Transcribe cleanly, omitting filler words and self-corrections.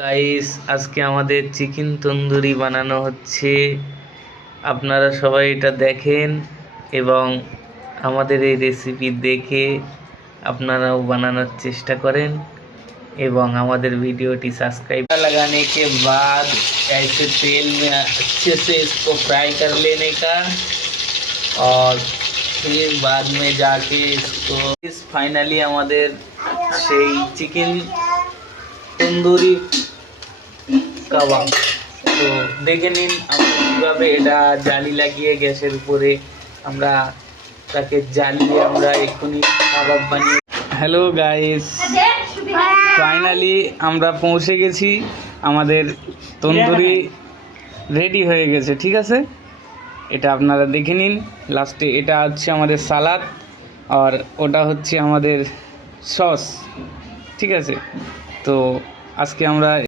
Guys, আজকে আমাদের chicken tandoori বানানো হচ্ছে। আপনারা সবাই এটা দেখেন এবং আমাদের এই রেসিপি দেখে আপনারাও বানানোর চেষ্টা করেন এবং আমাদের वीडियोटी सब्सक्राइब लगाने के बाद ऐसे तेल में अच्छे से इसको फ्राई कर लेने का और फिर बाद में जाके इसको फाइनली আমাদের সেই চিকেন তন্দুরি কাবাব। তো দেখে নিন আমরা কীভাবে এটা জালি লাগিয়ে গ্যাসের উপরে আমরা তাকে জ্বালিয়ে আমরা এক্ষুনি কাবাব বানিয়ে। হ্যালো গাইস, ফাইনালি আমরা পৌঁছে গেছি, আমাদের তন্দুরি রেডি হয়ে গেছে। ঠিক আছে, এটা আপনারা দেখে নিন। লাস্টে এটা হচ্ছে আমাদের সালাদ আর ওটা হচ্ছে আমাদের সস। ঠিক আছে, তো আজকে আমরা